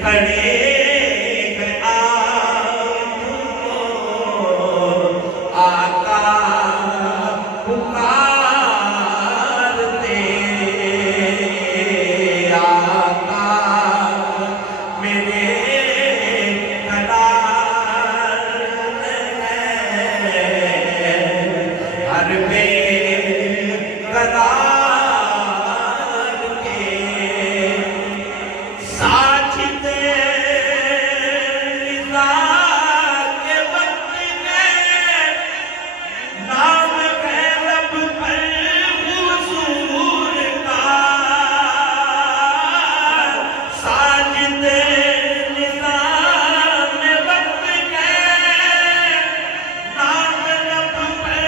کھڑے ہیں آقا پکارتے آقا میرے قرار ہے ہر بے قرار کے ساجدے رضا کے وقت میں نام ہے رب پر حضور کا ساجدے رضا میں وقت ہے نام رب پر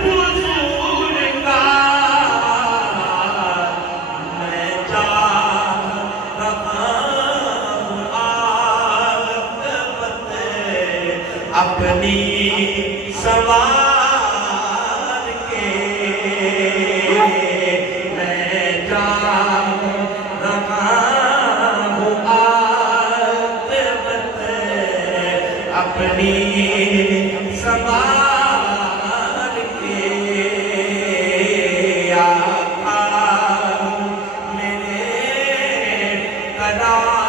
حضور کا میں جا رہا ہوں عاقبت اپنی سوار کے میں جا رہا ہوں عاقبت اپنی سوار کے آقا میرے قرار